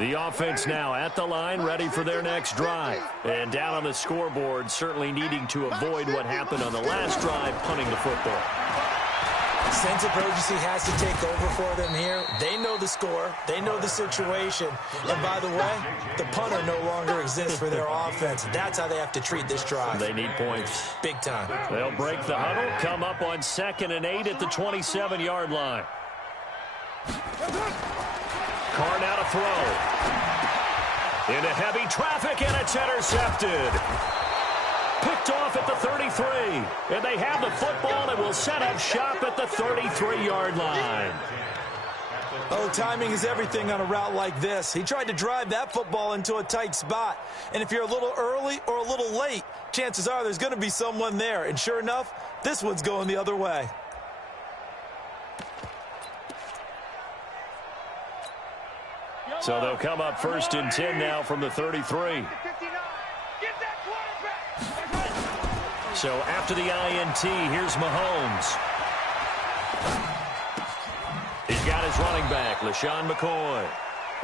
The offense now at the line, ready for their next drive. And down on the scoreboard, certainly needing to avoid what happened on the last drive, punting the football. Sense of urgency has to take over for them here. They know the score. They know the situation. And by the way, the punter no longer exists for their offense. That's how they have to treat this drive. They need points. Big time. They'll break the huddle, come up on 2nd and 8 at the 27-yard line. Carr now to throw. Into heavy traffic, and it's intercepted. Picked off at the 33. And they have the football and will set up shop at the 33-yard line. Oh, timing is everything on a route like this. He tried to drive that football into a tight spot. And if you're a little early or a little late, chances are there's going to be someone there. And sure enough, this one's going the other way. So they'll come up 1st and 10 now from the 33. So after the INT, here's Mahomes. He's got his running back, LaShawn McCoy.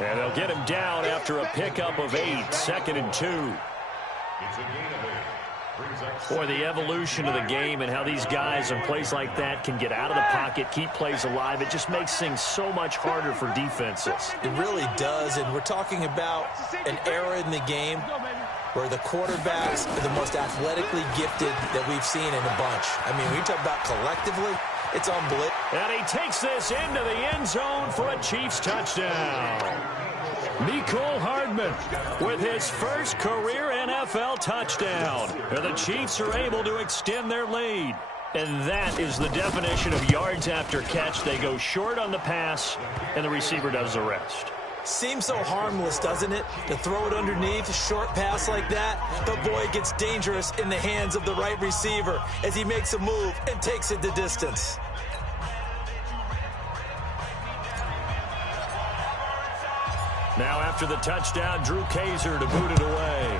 And they'll get him down after a pickup of 8, 2nd and 2. Boy, the evolution of the game and how these guys in plays like that can get out of the pocket, keep plays alive, it just makes things so much harder for defenses. It really does, and we're talking about an era in the game where the quarterbacks are the most athletically gifted that we've seen in a bunch. I mean, when you talk about collectively, it's unbelievable. And he takes this into the end zone for a Chiefs touchdown. Mecole Hardman with his first career NFL touchdown. And the Chiefs are able to extend their lead. And that is the definition of yards after catch. They go short on the pass, and the receiver does the rest. Seems so harmless, doesn't it, to throw it underneath, a short pass like that? But, boy, it gets dangerous in the hands of the right receiver as he makes a move and takes it the distance. Now after the touchdown, Drew Kaiser to boot it away.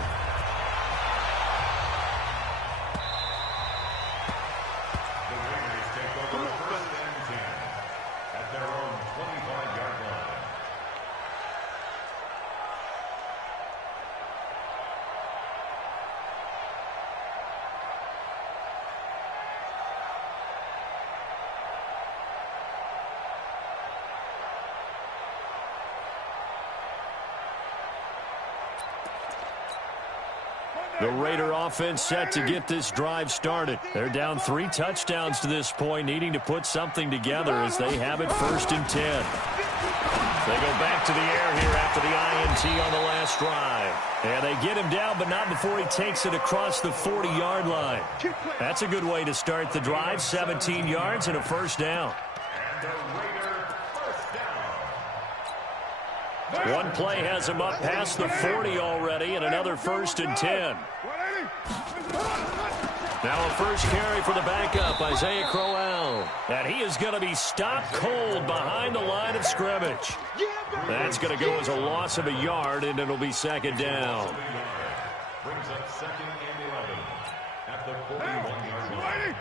The Raider offense set to get this drive started. They're down 3 touchdowns to this point, needing to put something together as they have it 1st and 10. They go back to the air here after the INT on the last drive. And they get him down, but not before he takes it across the 40-yard line. That's a good way to start the drive, 17 yards and a 1st down. One play has him up past the 40 already, and another 1st and 10. Now a first carry for the backup, Isaiah Crowell. And he is going to be stopped cold behind the line of scrimmage. That's going to go as a loss of a yard, and it'll be 2nd down. Brings up 2nd and 11 at the 41-yard line.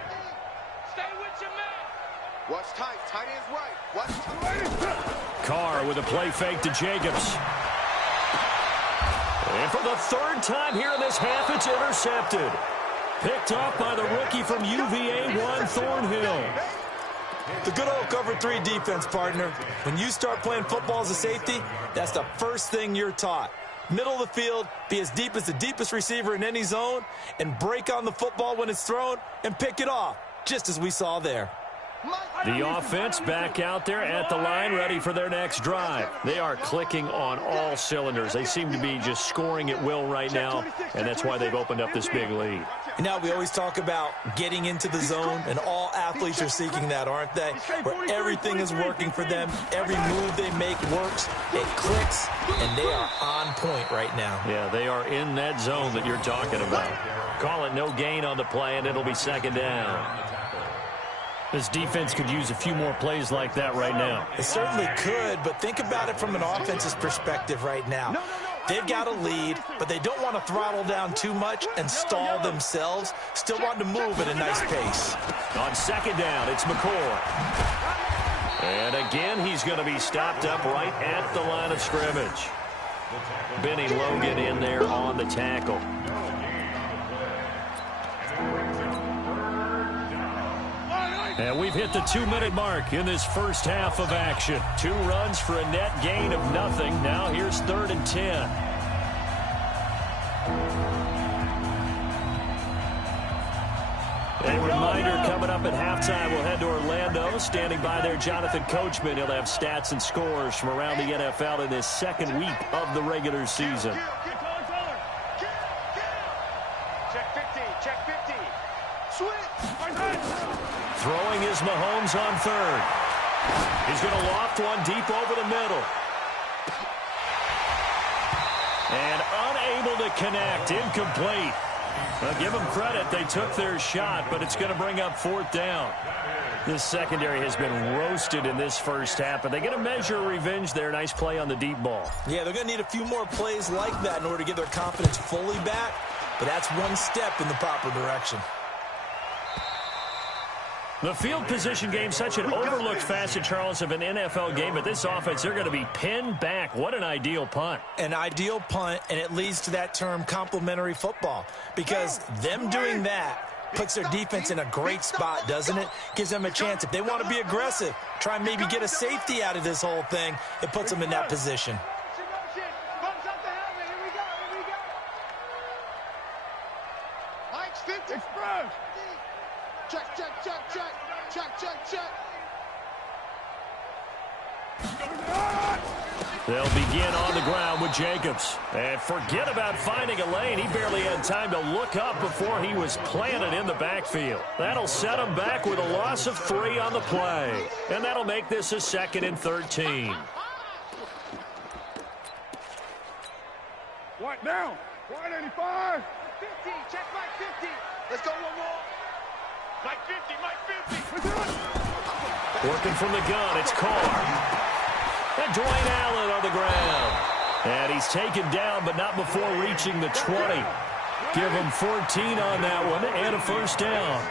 Stay with your man. Watch tight. Tight ends right. Watch tight. Carr with a play fake to Jacobs. And for the 3rd time here in this half, it's intercepted. Picked off by the rookie from UVA, Juan Thornhill. The good old cover 3 defense, partner. When you start playing football as a safety, that's the first thing you're taught. Middle of the field, be as deep as the deepest receiver in any zone, and break on the football when it's thrown and pick it off, just as we saw there. The offense back out there at the line, ready for their next drive. They are clicking on all cylinders. They seem to be just scoring at will right now, and that's why they've opened up this big lead. Now we always talk about getting into the zone, and all athletes are seeking that, aren't they? Where everything is working for them, every move they make works, it clicks, and they are on point right now. Yeah, they are in that zone that you're talking about. Call it no gain on the play, and it'll be 2nd down. This defense could use a few more plays like that right now. It certainly could, but think about it from an offense's perspective right now. They've got a lead, but they don't want to throttle down too much and stall themselves. Still want to move at a nice pace. On 2nd down, it's McCoy. And again, he's going to be stopped up right at the line of scrimmage. Benny Logan in there on the tackle. And we've hit the 2-minute mark in this first half of action. 2 runs for a net gain of nothing. Now here's 3rd and 10. A reminder, coming up at halftime, we'll head to Orlando. Standing by there, Jonathan Coachman. He'll have stats and scores from around the NFL in this second week of the regular season. Check 50, check 50. Throwing is Mahomes on 3rd. He's going to loft one deep over the middle. And unable to connect, incomplete. Well, give them credit. They took their shot, but it's going to bring up 4th down. This secondary has been roasted in this first half, but they get a measure of revenge there. Nice play on the deep ball. Yeah, they're going to need a few more plays like that in order to get their confidence fully back, but that's one step in the proper direction. The field position game, such an overlooked facet, Charles, of an NFL game. But this offense, they're going to be pinned back. What an ideal punt. An ideal punt, and it leads to that term complementary football. Because them doing that puts their defense in a great spot, doesn't it? Gives them a chance. If they want to be aggressive, try and maybe get a safety out of this whole thing, it puts them in that position. Mike's 50. Check, check, check, check. Check, check, check. They'll begin on the ground with Jacobs. And forget about finding a lane. He barely had time to look up before he was planted in the backfield. That'll set him back with a loss of 3 on the play. And that'll make this a 2nd and 13. White down. White 85. 50, check Mike 50. Let's go one more. Mike 50, Mike 50. Working from the gun, it's Carr. And Dwayne Allen on the ground. And he's taken down, but not before reaching the 20. Give him 14 on that one and a 1st down.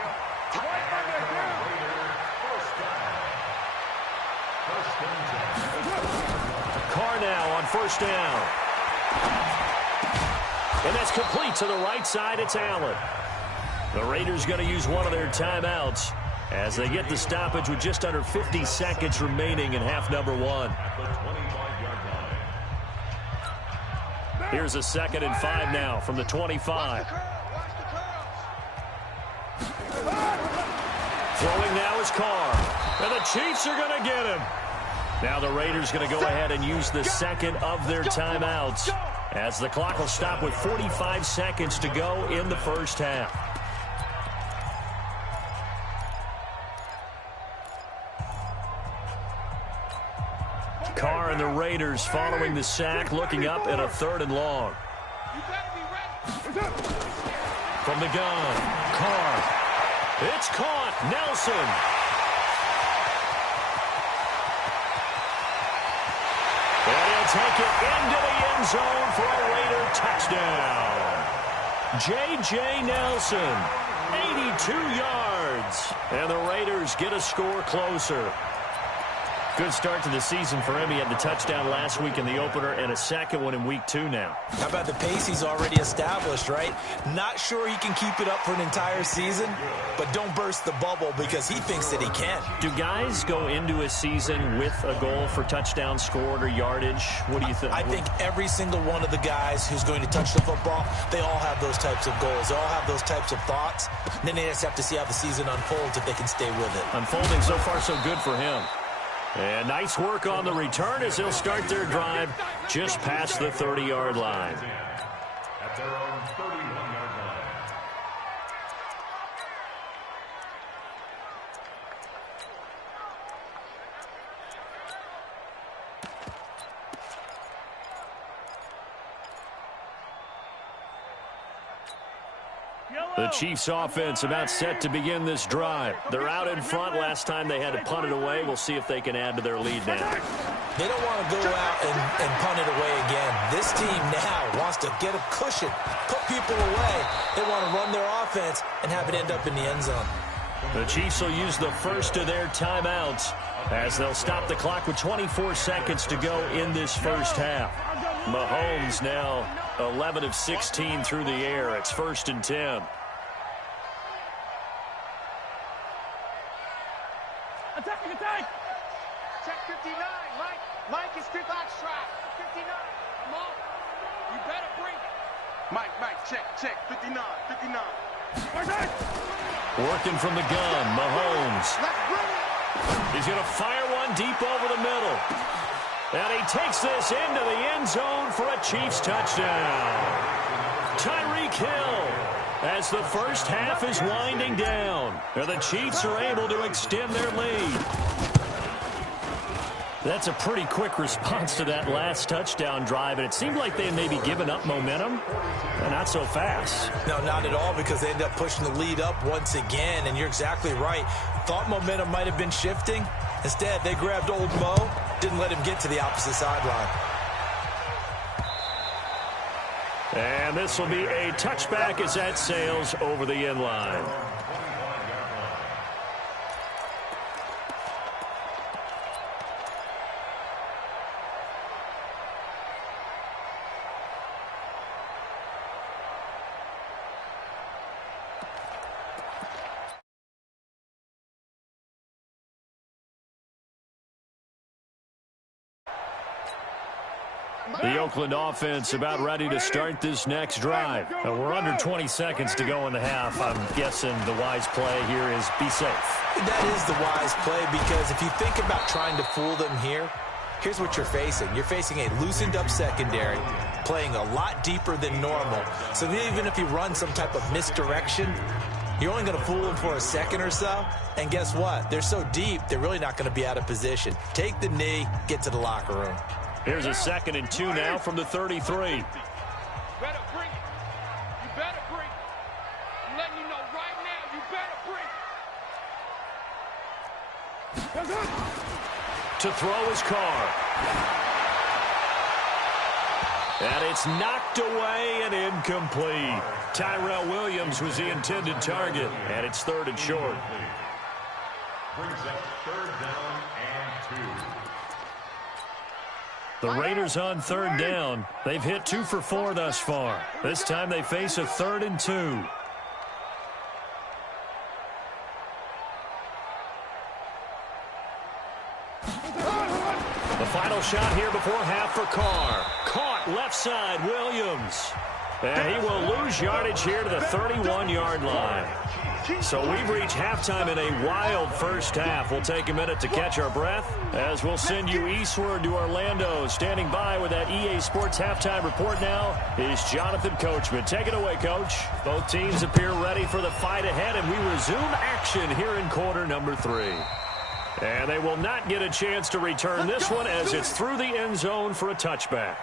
Carr now on 1st down. And that's complete to the right side. It's Allen. The Raiders going to use one of their timeouts as they get the stoppage with just under 50 seconds remaining in half number 1. Here's a 2nd and 5 now from the 25. Throwing now is Carr. And the Chiefs are going to get him. Now the Raiders going to go ahead and use the 2nd of their timeouts as the clock will stop with 45 seconds to go in the first half. Carr and the Raiders following the sack, looking up at a 3rd and long. From the gun, Carr. It's caught. Nelson. And he'll take it into the end zone for a Raider touchdown. J.J. Nelson, 82 yards. And the Raiders get a score closer. Good start to the season for him. He had the touchdown last week in the opener and a 2nd one in week 2 now. How about the pace he's already established, right? Not sure he can keep it up for an entire season, but don't burst the bubble because he thinks that he can. Do guys go into a season with a goal for touchdown scored or yardage? What do you think? I think every single one of the guys who's going to touch the football, they all have those types of goals. They all have those types of thoughts. Then they just have to see how the season unfolds if they can stay with it. Unfolding so far so good for him. And nice work on the return as they'll start their drive just past the 30-yard line. At their own 31-yard line. The Chiefs offense about set to begin this drive. They're out in front. Last time they had to punt it away. We'll see if they can add to their lead now. They don't want to go out and punt it away again. This team now wants to get a cushion, put people away. They want to run their offense and have it end up in the end zone. The Chiefs will use the first of their timeouts as they'll stop the clock with 24 seconds to go in this first half. Mahomes now 11 of 16 through the air. It's 1st and 10. Attack! Check 59, Mike. Mike is 59. Track 59. Come on. You better bring it. Mike, check 59. Working from the gun, Mahomes. Let's bring it. He's going to fire one deep over the middle. And he takes this into the end zone for a Chiefs touchdown. Tyreek Hill, as the first half is winding down. And the Chiefs are able to extend their lead. That's a pretty quick response to that last touchdown drive, and it seemed like they had maybe given up momentum. Not so fast. No, not at all, because they ended up pushing the lead up once again, and you're exactly right. Thought momentum might have been shifting. Instead, they grabbed old Mo, didn't let him get to the opposite sideline. And this will be a touchback as that sails over the end line. The Oakland offense about ready to start this next drive. We're under 20 seconds to go in the half. I'm guessing the wise play here is be safe. That is the wise play, because if you think about trying to fool them here, here's what you're facing. You're facing a loosened up secondary, playing a lot deeper than normal. So even if you run some type of misdirection, you're only going to fool them for a second or so. And guess what? They're so deep, they're really not going to be out of position. Take the knee, get to the locker room. Here's a 2nd and 2 now from the 33. You better bring it. You better bring it. I'm letting you know right now, you better bring it. To throw his car. And it's knocked away and incomplete. Tyrell Williams was the intended target, and it's 3rd and short. Brings up 3rd down and 2. The Raiders on 3rd down. They've hit 2 for 4 thus far. This time they face a 3rd and 2. The final shot here before half for Carr. Caught left side, Williams. And he will lose yardage here to the 31-yard line. So we've reached halftime in a wild first half. We'll take a minute to catch our breath as we'll send you eastward to Orlando. Standing by with that EA Sports halftime report now is Jonathan Coachman. Take it away, Coach. Both teams appear ready for the fight ahead, and we resume action here in quarter number 3. And they will not get a chance to return this one as it's through the end zone for a touchback.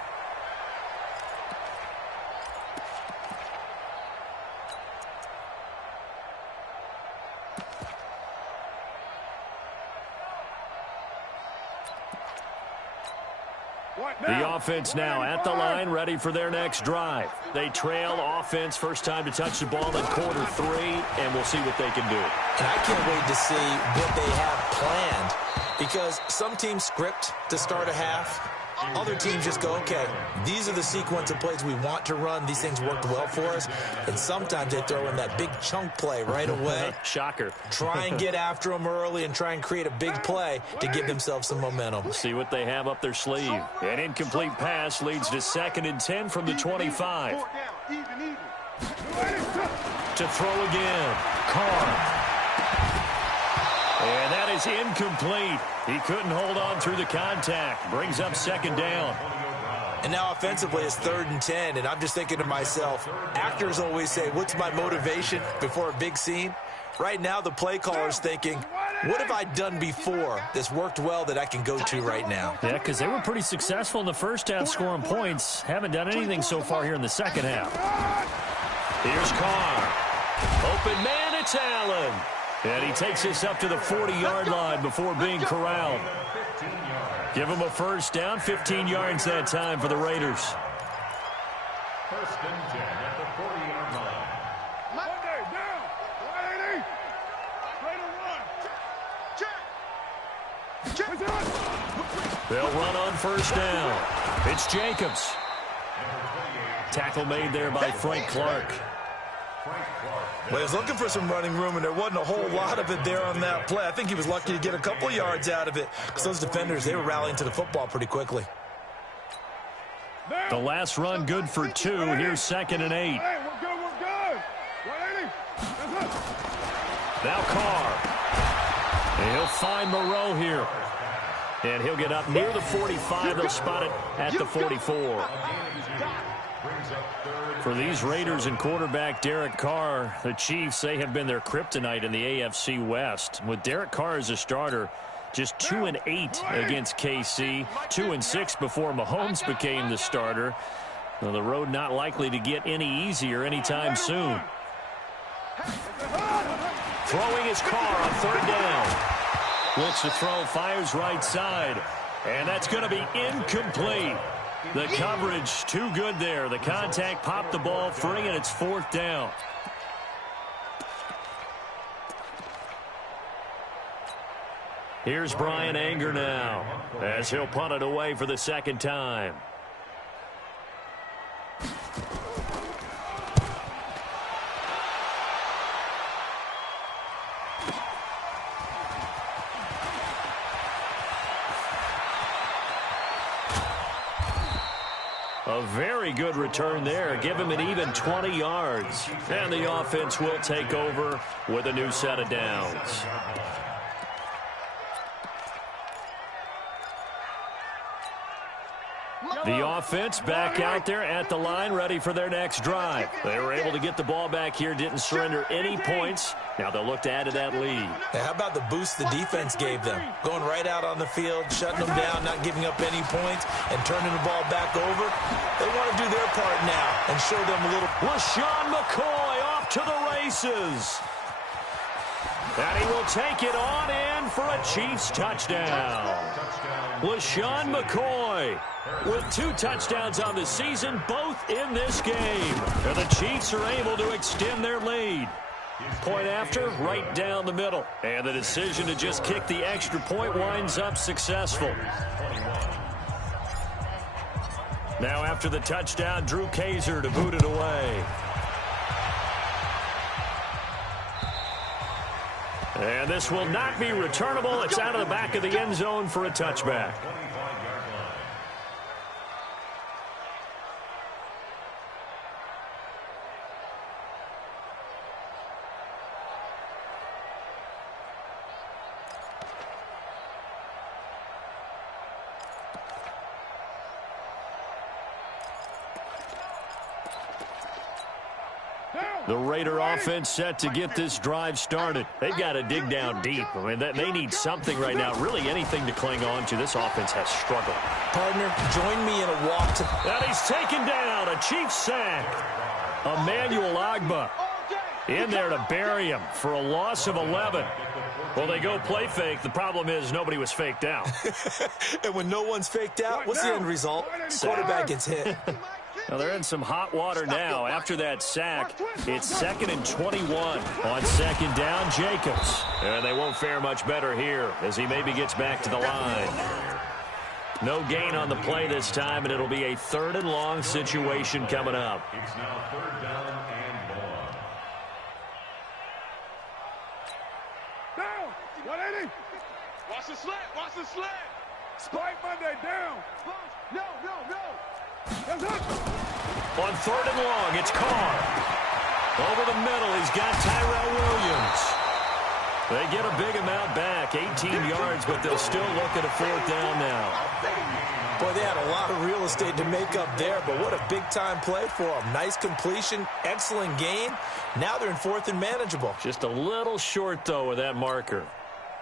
The offense now at the line, ready for their next drive. They trail offense, first time to touch the ball in quarter 3, and we'll see what they can do. And I can't wait to see what they have planned, because some teams script to start a half. Other teams just go, okay, these are the sequence of plays we want to run. These things worked well for us. And sometimes they throw in that big chunk play right away. Shocker. Try and get after them early and try and create a big play to give themselves some momentum. We'll see what they have up their sleeve. An incomplete pass leads to 2nd and 10 from the 25. To throw again. Carr. And that is incomplete. He couldn't hold on through the contact. Brings up 2nd down. And now offensively it's 3rd and 10, and I'm just thinking to myself, actors always say, what's my motivation before a big scene? Right now the play caller's thinking, what have I done before that's worked well that I can go to right now? Yeah, because they were pretty successful in the first half scoring points. Haven't done anything so far here in the second half. Here's Carr. Open man, it's Allen. And he takes this up to the 40-yard line before being corralled. Give him a first down, 15 yards that time for the Raiders. 1st and 10 at the 40-yard line. Monday, down. 180. Ready to run. Check. They'll run on first down. It's Jacobs. Tackle made there by Frank Clark. Well, he was looking for some running room, and there wasn't a whole lot of it there on that play. I think he was lucky to get a couple of yards out of it because those defenders, they were rallying to the football pretty quickly. The last run good for 2. Here's 2nd and 8. Hey, we're good, we're good. 180. Now Carr. And he'll find Moreau here. And he'll get up near the 45. They'll spot it at the 44. For these Raiders and quarterback Derek Carr, the Chiefs, they have been their kryptonite in the AFC West. With Derek Carr as a starter, just 2-8 against KC, 2-6 before Mahomes became the starter. Well, the road not likely to get any easier anytime soon. Throwing his Carr on 3rd down. Looks to throw, fires right side. And that's going to be incomplete. The coverage too good there. The contact popped the ball free, and it's 4th down. Here's Brian Anger now as he'll punt it away for the 2nd time. A very good return there. Give him an even 20 yards. And the offense will take over with a new set of downs. The offense back out there at the line, ready for their next drive. They were able to get the ball back here, didn't surrender any points. Now they'll look to add to that lead. Hey, how about the boost the defense gave them? Going right out on the field, shutting them down, not giving up any points, and turning the ball back over. They want to do their part now and show them a little. LaShawn McCoy off to the races. And he will take it on in for a Chiefs touchdown. LaShawn McCoy with 2 touchdowns on the season, both in this game. And the Chiefs are able to extend their lead. Point after, right down the middle. And the decision to just kick the extra point winds up successful. Now after the touchdown, Drew Kaiser to boot it away. And this will not be returnable. It's out of the back of the end zone for a touchback. The Raider offense set to get this drive started. They've got to dig down deep. I mean, they need something right now, really anything to cling on to. This offense has struggled. Partner, join me in a walk to... And he's taken down, a Chiefs sack. Emmanuel Ogbah in there to bury him for a loss of 11. Well, they go play fake. The problem is nobody was faked out. And when no one's faked out, what's the end result? Quarterback gets hit. Now they're in some hot water now. After that sack, it's 2nd and 21. On 2nd down, Jacobs. And they won't fare much better here as he maybe gets back to the line. No gain on the play this time, and it'll be a 3rd and long situation coming up. It's now 3rd down and long. Down. 180. Watch the slant. Watch the slant. Spike Monday down. No. That's up. On 3rd and long, it's Carr. Over the middle, he's got Tyrell Williams. They get a big amount back, 18 yards, but they'll still look at a 4th down now. Boy, they had a lot of real estate to make up there, but what a big-time play for them. Nice completion, excellent gain. Now they're in 4th and manageable. Just a little short, though, with that marker.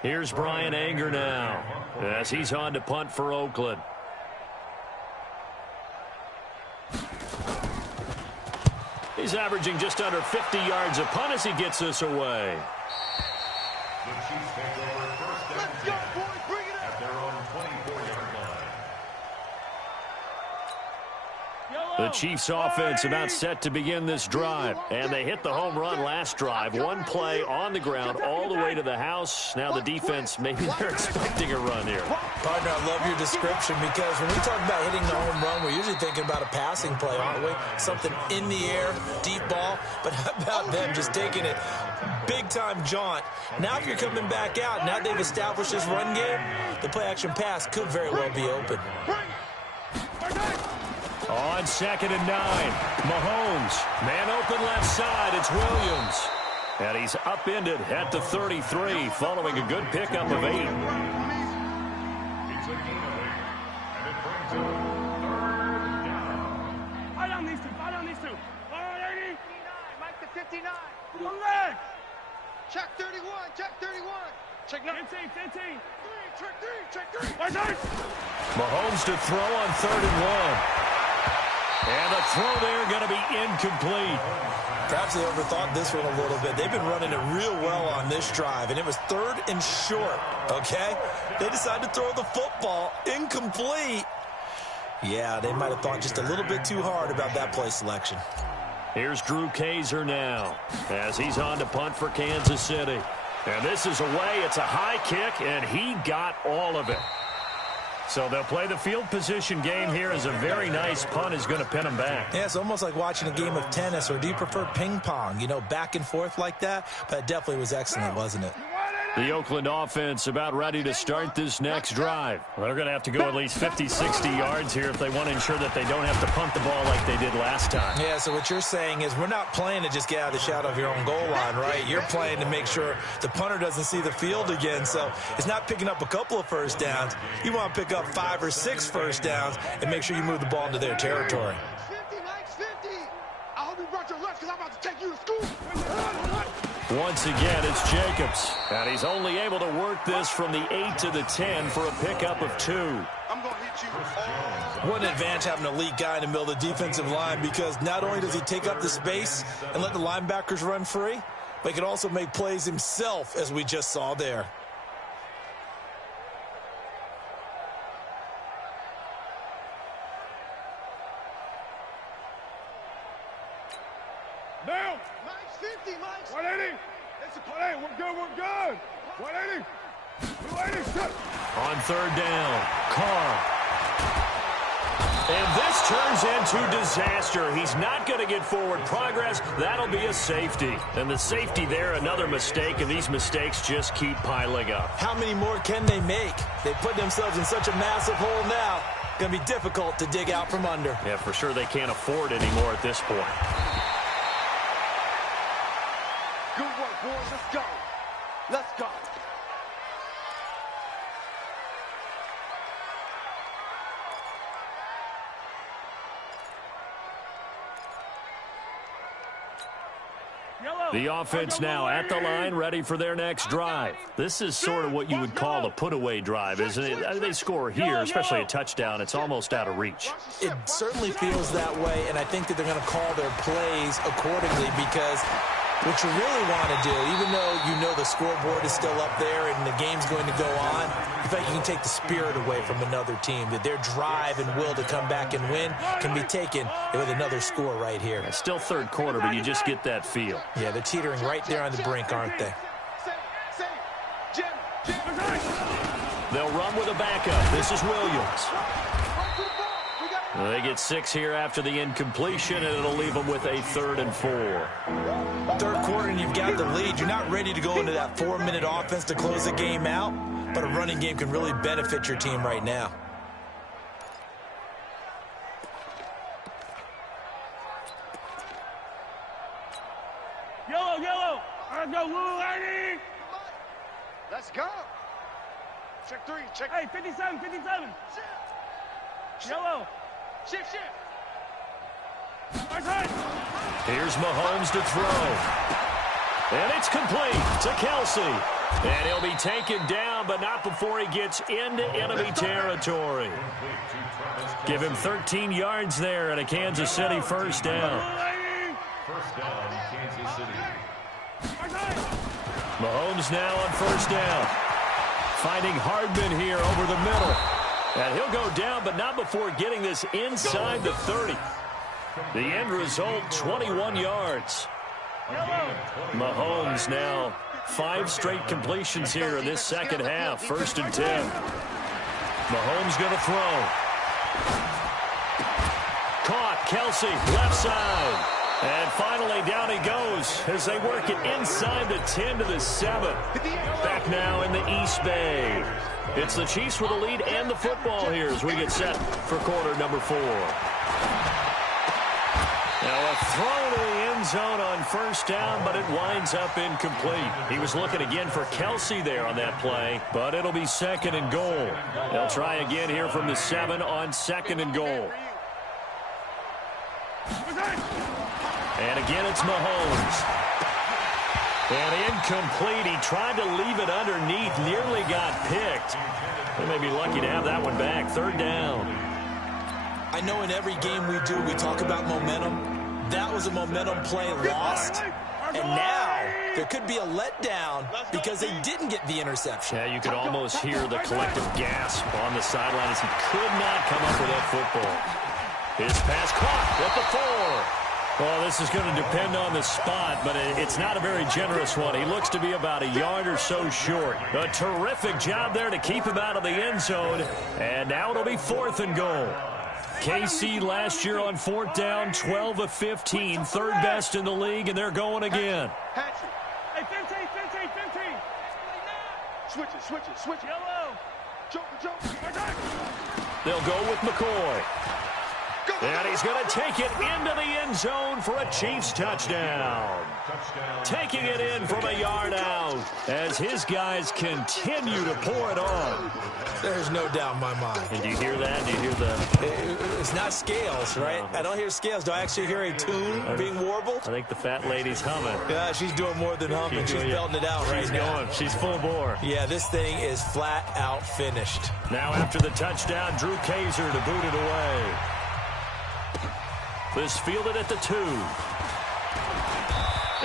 Here's Brian Anger now as he's on to punt for Oakland. He's averaging just under 50 yards a punt as he gets this away. The Chiefs take over 1st down and 10 at their own 24-yard line. The Chiefs offense about set to begin this drive. And they hit the home run last drive. One play on the ground all the way to the house. Now the defense, maybe they're expecting a run here. Partner, I love your description because when we talk about hitting the home run, we're usually thinking about a passing play, aren't we? Something in the air, deep ball. But how about them just taking it big-time jaunt? Now if you're coming back out, now they've established this run game, the play-action pass could very well be open. On 2nd and 9, Mahomes. Man open left side, it's Williams. And he's upended at the 33 following a good pickup of 8. It's a gain of 8. And it brings up 3rd down. Fight on these two. Fight on these two. All right, 80. 59, Mike to 59. One leg. Check 31, check 31. Check 9. 15, 15. Check 3. Right side. Mahomes to throw on 3rd and 1. And the throw there going to be incomplete. Perhaps they overthought this one a little bit. They've been running it real well on this drive, and it was 3rd and short, okay? They decided to throw the football incomplete. Yeah, they might have thought just a little bit too hard about that play selection. Here's Drew Kaiser now as he's on to punt for Kansas City. And this is away. It's a high kick, and he got all of it. So they'll play the field position game here as a very nice punt is going to pin them back. Yeah, it's almost like watching a game of tennis, or do you prefer ping pong? You know, back and forth like that? But it definitely was excellent, wasn't it? The Oakland offense about ready to start this next drive. Well, they're going to have to go at least 50, 60 yards here if they want to ensure that they don't have to punt the ball like they did last time. Yeah, so what you're saying is we're not playing to just get out of the shadow of your own goal line, right? You're playing to make sure the punter doesn't see the field again. So it's not picking up a couple of first downs. You want to pick up 5 or 6 first downs and make sure you move the ball into their territory. 50, Mike's 50. I hope you brought your lunch because I'm about to take you to school. Once again, it's Jacobs. And he's only able to work this from the 8 to the 10 for a pickup of 2. I'm going to hit you. What an advantage having an elite guy in the middle of the defensive line, because not only does he take up the space and let the linebackers run free, but he can also make plays himself, as we just saw there. Down. Mike's 50, Mike's 180. Hey, we're good. We're good. 180. 280. Shut. On 3rd down, Carr. And this turns into disaster. He's not going to get forward progress. That'll be a safety. And the safety there, another mistake, and these mistakes just keep piling up. How many more can they make? They put themselves in such a massive hole now. Going to be difficult to dig out from under. Yeah, for sure they can't afford anymore at this point. Good work, boys. Let's go. Let's go. The offense now at the line, ready for their next drive. This is sort of what you would call a put-away drive, isn't it? They score here, especially a touchdown. It's almost out of reach. It certainly feels that way, and I think that they're going to call their plays accordingly, because what you really want to do, even though you know the scoreboard is still up there and the game's going to go on, you feel like you can take the spirit away from another team, that their drive and will to come back and win can be taken with another score right here. It's still 3rd quarter, but you just get that feel. Yeah, they're teetering right there on the brink, aren't they? They'll run with a backup. This is Williams. They get 6 here after the incompletion, and it'll leave them with a 3rd and 4. 3rd quarter, and you've got the lead. You're not ready to go into that 4-minute offense to close the game out, but a running game can really benefit your team right now. Yellow. Let's go, Lou, lady. Let's go. Check 3. Check. Hey, 57. Yellow. Shift. Right side. Here's Mahomes to throw. And it's complete to Kelsey. And he'll be taken down, but not before he gets into enemy territory. Give him 13 yards there and a Kansas City 1st down. First down, Kansas City. Mahomes now on 1st down. Finding Hardman here over the middle. And he'll go down, but not before getting this inside the 30. The end result, 21 yards. Mahomes now 5 straight completions here in this second half. 1st and 10. Mahomes going to throw. Caught. Kelsey, left side. And finally, down he goes as they work it inside the 10 to the 7. Back now in the East Bay. It's the Chiefs with the lead and the football here as we get set for quarter number 4. Now a throw to the end zone on 1st down, but it winds up incomplete. He was looking again for Kelsey there on that play, but it'll be 2nd and goal. They'll try again here from the 7 on 2nd and goal. And again, it's Mahomes. And incomplete. He tried to leave it underneath, nearly got picked. They may be lucky to have that one back. 3rd down. I know in every game we do, we talk about momentum. That was a momentum play lost. And now there could be a letdown because they didn't get the interception. Yeah, you could almost hear the collective gasp on the sideline as he could not come up with that football. His pass caught at the 4. Well, this is going to depend on the spot, but it's not a very generous one. He looks to be about a yard or so short. A terrific job there to keep him out of the end zone. And now it'll be 4th and goal. KC last year on 4th down, 12 of 15, 3rd best in the league, and they're going again. Hey, 15. Switch it. Yellow. Jump. They'll go with McCoy. And he's going to take it into the end zone for a Chiefs touchdown. Taking it in from a yard out as his guys continue to pour it on. There's no doubt in my mind. And do you hear that? Do you hear the... It's not scales, right? I don't hear scales. Do I actually hear a tune being warbled? I think the fat lady's humming. Yeah, she's doing more than humming. She's belting it out right now. She's full bore. Yeah, this thing is flat out finished. Now after the touchdown, Drew Kaiser to boot it away. This fielded at the 2.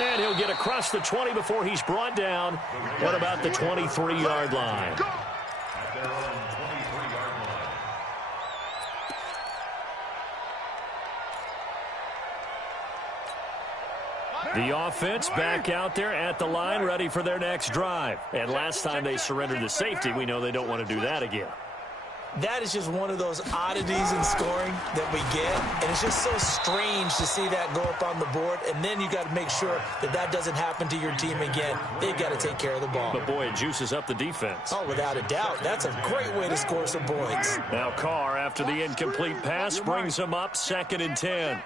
And he'll get across the 20 before he's brought down. What about the 23-yard line? The offense back out there at the line, ready for their next drive. And last time they surrendered the safety, we know they don't want to do that again. That is just one of those oddities in scoring that we get, and it's just so strange to see that go up on the board, and then you got to make sure that that doesn't happen to your team again. They've got to take care of the ball. But, boy, it juices up the defense. Oh, without a doubt. That's a great way to score some points. Now Carr, after the incomplete pass, brings him up 2nd and 10.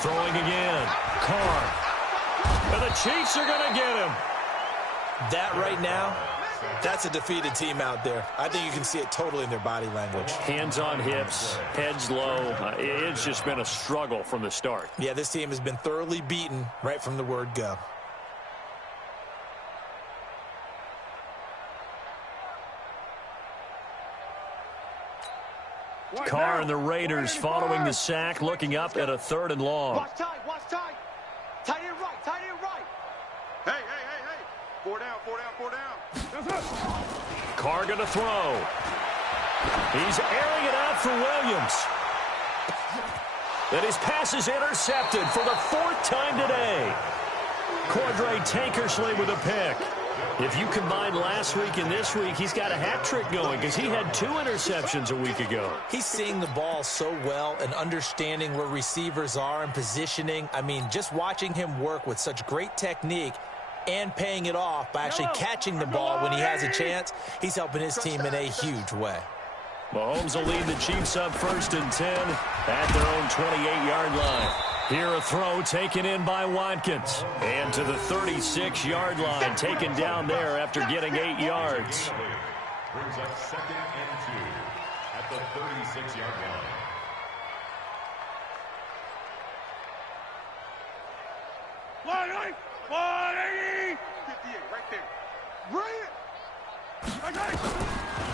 Throwing again. Carr. And the Chiefs are going to get him. That right now, that's a defeated team out there. I think you can see it totally in their body language. Hands on hips, heads low. It's just been a struggle from the start. Yeah, this team has been thoroughly beaten right from the word go. Carr and the Raiders following the sack, looking up at a 3rd and long. Watch tight. Tight end right. Hey. 4 down. Carr going to throw. He's airing it out for Williams. And his pass is intercepted for the 4th time today. Cordray Tankersley with a pick. If you combine last week and this week, he's got a hat trick going because he had 2 interceptions a week ago. He's seeing the ball so well and understanding where receivers are and positioning. I mean, just watching him work with such great technique and paying it off by actually catching the ball when he has a chance, he's helping his team in a huge way. Mahomes will lead the Chiefs up 1st and 10 at their own 28-yard line. Here a throw taken in by Watkins. And to the 36-yard line, taken down there after getting 8 yards. Brings up 2nd and 2 at the 36-yard line. Line, 180! 58, right there. Bring it!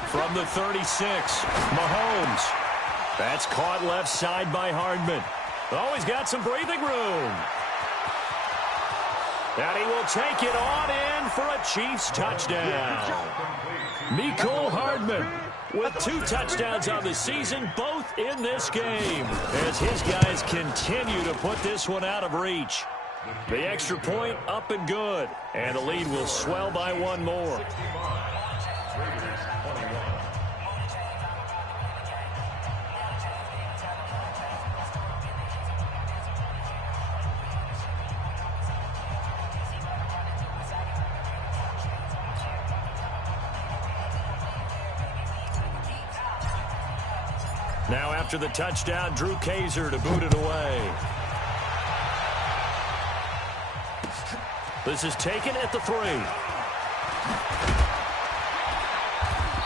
From the 36, Mahomes. That's caught left side by Hardman. Oh, he's got some breathing room. And he will take it on in for a Chiefs touchdown. Mecole Hardman with 2 touchdowns on the season, both in this game, as his guys continue to put this one out of reach. The extra point up and good, and the lead will swell by 1 more. Now after the touchdown, Drew Kaiser to boot it away. This is taken at the 3.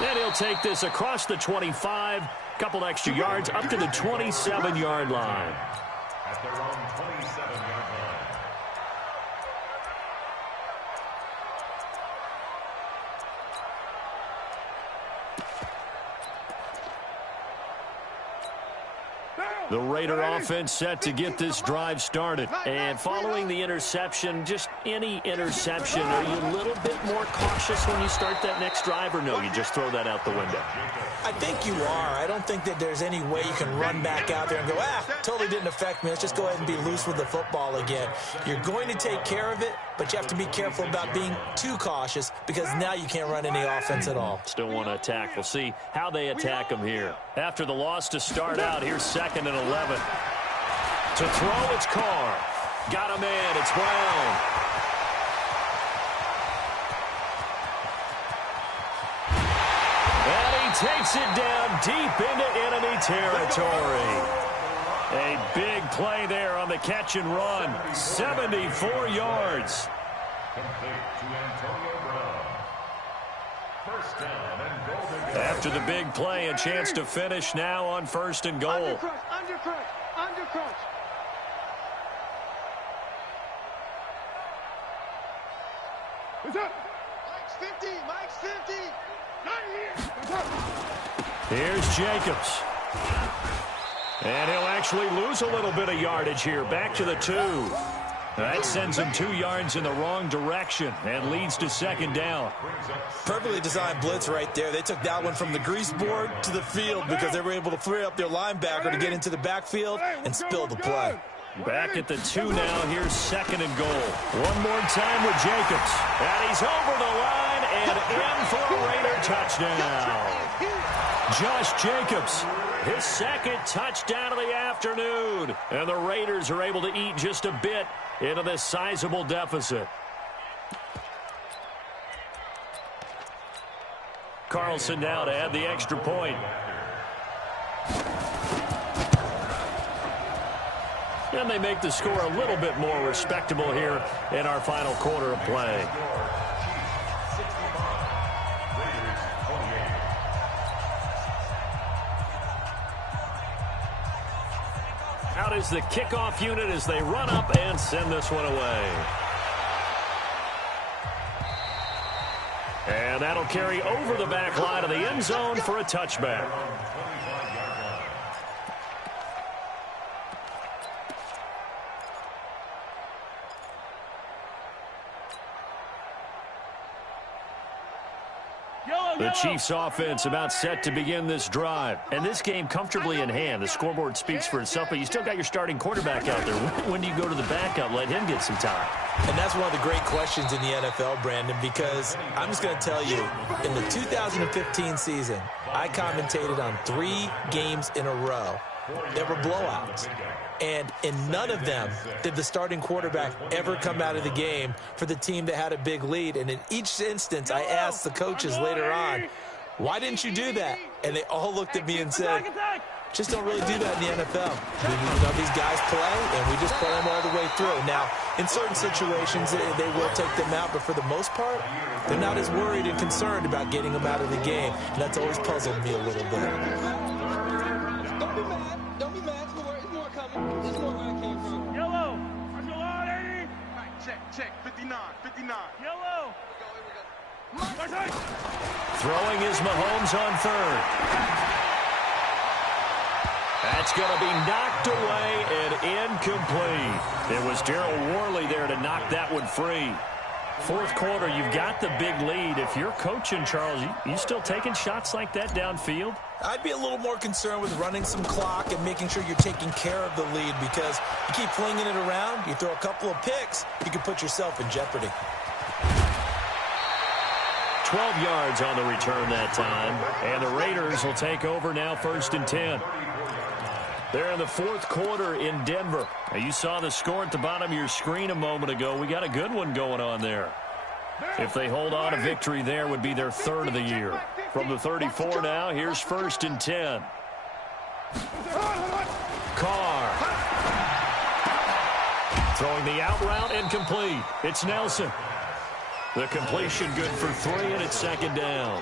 And he'll take this across the 25. Couple extra yards up to the 27-yard line. At their own 27-yard line. The Raider offense set to get this drive started. And following the interception, just any interception, are you a little bit more cautious when you start that next drive, or no, you just throw that out the window? I think you are. I don't think that there's any way you can run back out there and go, totally didn't affect me. Let's just go ahead and be loose with the football again. You're going to take care of it, but you have to be careful about being too cautious because now you can't run any offense at all. Still want to attack. We'll see how they attack them here. After the loss to start out, here's 2nd and 11. To throw, it's Carr. Got a man. It's Brown. And he takes it down deep into enemy territory. A big play there on the catch and run. 74 yards. Complete to Antonio Brown. First down and goal to go. After the big play, a chance to finish now on 1st and goal. Undercrush. What's up? Mike's 50. Not here. What's up? Here's Jacobs. And he'll actually lose a little bit of yardage here. Back to the 2. That sends him 2 yards in the wrong direction and leads to 2nd down. Perfectly designed blitz right there. They took that one from the grease board to the field because they were able to free up their linebacker to get into the backfield and spill the play. Back at the 2 now. Here's 2nd and goal. One more time with Jacobs. And he's over the line and in for a Raider touchdown. Josh Jacobs, his 2nd touchdown of the afternoon. And the Raiders are able to eat just a bit into this sizable deficit. Carlson now to add the extra point. And they make the score a little bit more respectable here in our final quarter of play. Out is the kickoff unit as they run up and send this one away. And that'll carry over the back line of the end zone for a touchback. The Chiefs offense about set to begin this drive. And this game comfortably in hand. The scoreboard speaks for itself, but you still got your starting quarterback out there. When do you go to the backup, let him get some time? And that's one of the great questions in the NFL, Brandon, because I'm just going to tell you, in the 2015 season, I commentated on 3 games in a row that were blowouts. And in none of them did the starting quarterback ever come out of the game for the team that had a big lead. And in each instance, I asked the coaches later on, why didn't you do that? And they all looked at me and said, just don't really do that in the NFL. These guys play, and we just play them all the way through. Now, in certain situations, they will take them out, but for the most part, they're not as worried and concerned about getting them out of the game. And that's always puzzled me a little bit. Don't be mad. It's more coming. It's more where I came from. Yellow. Where's your line, 80? Check. 59. Yellow. Here we go. Throwing is Mahomes on 3rd. That's going to be knocked away and incomplete. It was Darryl Worley there to knock that one free. Fourth quarter, you've got the big lead. If you're coaching, Charles, you still taking shots like that downfield? I'd be a little more concerned with running some clock and making sure you're taking care of the lead, because you keep flinging it around, you throw a couple of picks, you can put yourself in jeopardy. 12 yards on the return that time, and the Raiders will take over now, 1st and 10. They're in the fourth quarter in Denver. Now, you saw the score at the bottom of your screen a moment ago. We got a good one going on there. If they hold on, a victory there would be their 3rd of the year. From the 34 now, here's 1st and 10. Carr. Throwing the out route and complete. It's Nelson. The completion good for 3, and it's 2nd down.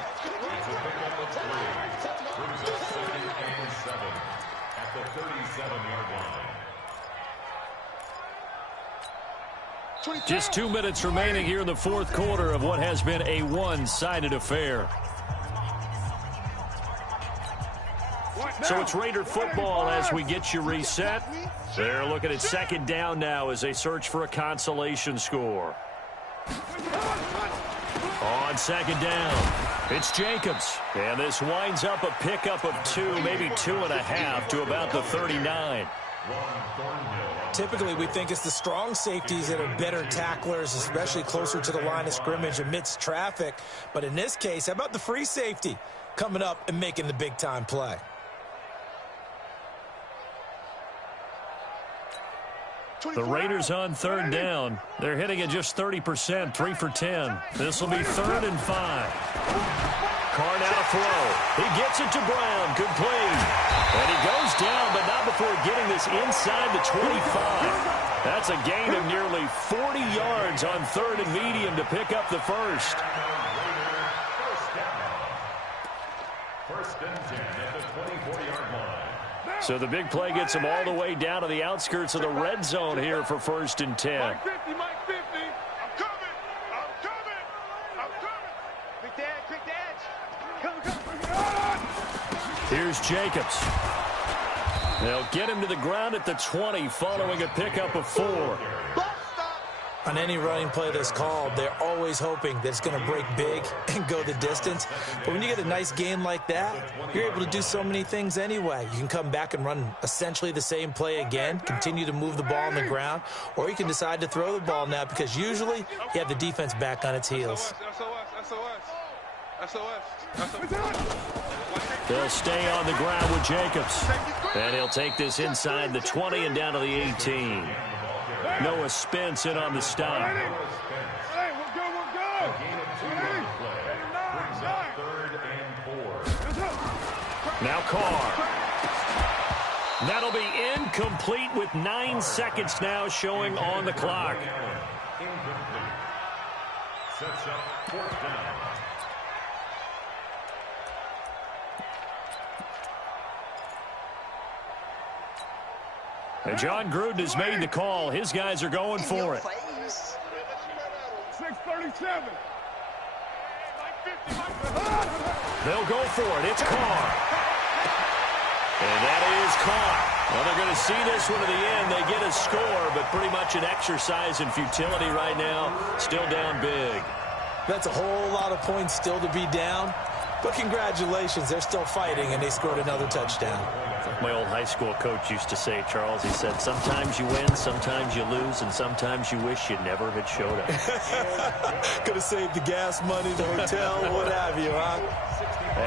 Just 2 minutes remaining here in the fourth quarter of what has been a one-sided affair. So it's Raider football as we get you reset. They're looking at 2nd down now as they search for a consolation score. On 2nd down, it's Jacobs. And this winds up a pickup of 2, maybe 2.5 to about the 39. Typically, we think it's the strong safeties that are better tacklers, especially closer to the line of scrimmage amidst traffic. But in this case, how about the free safety coming up and making the big-time play? The Raiders on 3rd down. They're hitting at just 30%, 3 for 10. This will be 3rd and 5. Carr now to throw. He gets it to Brown. Complete. And he goes down, but not before getting this inside the 25. That's a gain of nearly 40 yards on 3rd and medium to pick up the first. 1st and 10 at the 24-yard line. So the big play gets them all the way down to the outskirts of the red zone here for 1st and 10. Mike 50, Mike 50. I'm coming. I'm coming. I'm coming. Quick the edge, quick the edge. Come. Here's Jacobs. They'll get him to the ground at the 20 following a pickup of 4. On any running play that's called, they're always hoping that it's going to break big and go the distance. But when you get a nice gain like that, you're able to do so many things anyway. You can come back and run essentially the same play again, continue to move the ball on the ground, or you can decide to throw the ball now because usually you have the defense back on its heels. They'll stay on the ground with Jacobs. And he'll take this inside the 20 and down to the 18. Noah Spence in on the stop. Hey, we're good, we're good. Now Carr. That'll be incomplete with 9 seconds now showing on the clock. Incomplete. Sets up 4th down. And John Gruden has made the call. His guys are going for it. 637. They'll go for it. It's Carr. And that is Carr. Well, they're going to see this one to the end. They get a score, but pretty much an exercise in futility right now. Still down big. That's a whole lot of points still to be down. But congratulations, they're still fighting, and they scored another touchdown. My old high school coach used to say, Charles, he said, sometimes you win, sometimes you lose, and sometimes you wish you never had showed up. Could have saved the gas money, the hotel, what have you, huh?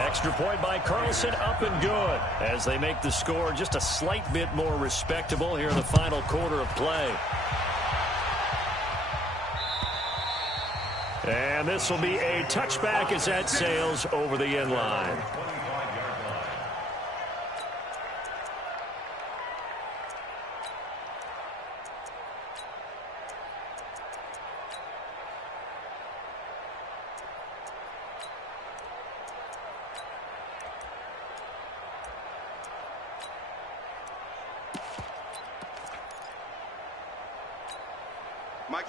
Extra point by Carlson, up and good, as they make the score just a slight bit more respectable here in the final quarter of play. And this will be a touchback as that sails over the end line.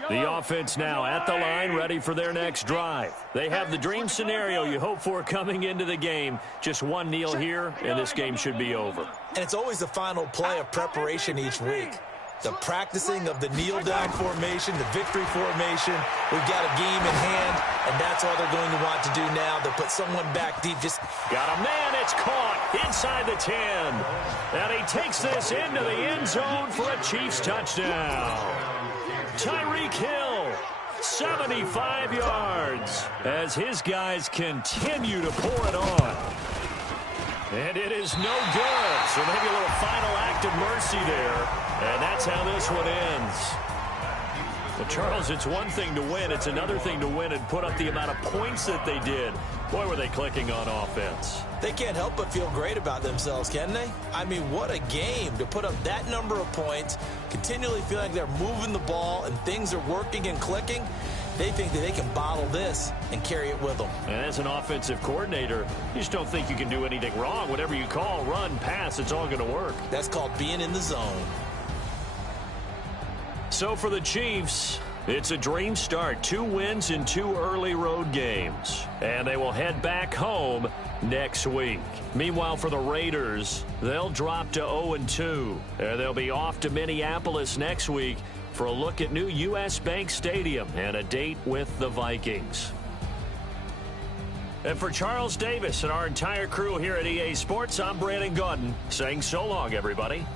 The offense now at the line, ready for their next drive. They have the dream scenario you hope for coming into the game. Just one kneel here, and this game should be over. And it's always the final play of preparation each week. The practicing of the kneel-down formation, the victory formation. We've got a game in hand, and that's all they're going to want to do now. They'll put someone back deep. Just got a man. It's caught inside the 10. And he takes this into the end zone for a Chiefs touchdown. Tyreek Hill, 75 yards, as his guys continue to pour it on. And it is no good. So maybe a little final act of mercy there. And that's how this one ends. Well, Charles, it's one thing to win. It's another thing to win and put up the amount of points that they did. Boy, were they clicking on offense. They can't help but feel great about themselves, can they? I mean, what a game to put up that number of points, continually feel like they're moving the ball and things are working and clicking. They think that they can bottle this and carry it with them. And as an offensive coordinator, you just don't think you can do anything wrong. Whatever you call, run, pass, it's all going to work. That's called being in the zone. So for the Chiefs, it's a dream start. 2 wins in 2 early road games. And they will head back home next week. Meanwhile, for the Raiders, they'll drop to 0-2. And they'll be off to Minneapolis next week for a look at new U.S. Bank Stadium and a date with the Vikings. And for Charles Davis and our entire crew here at EA Sports, I'm Brandon Gaudin saying so long, everybody.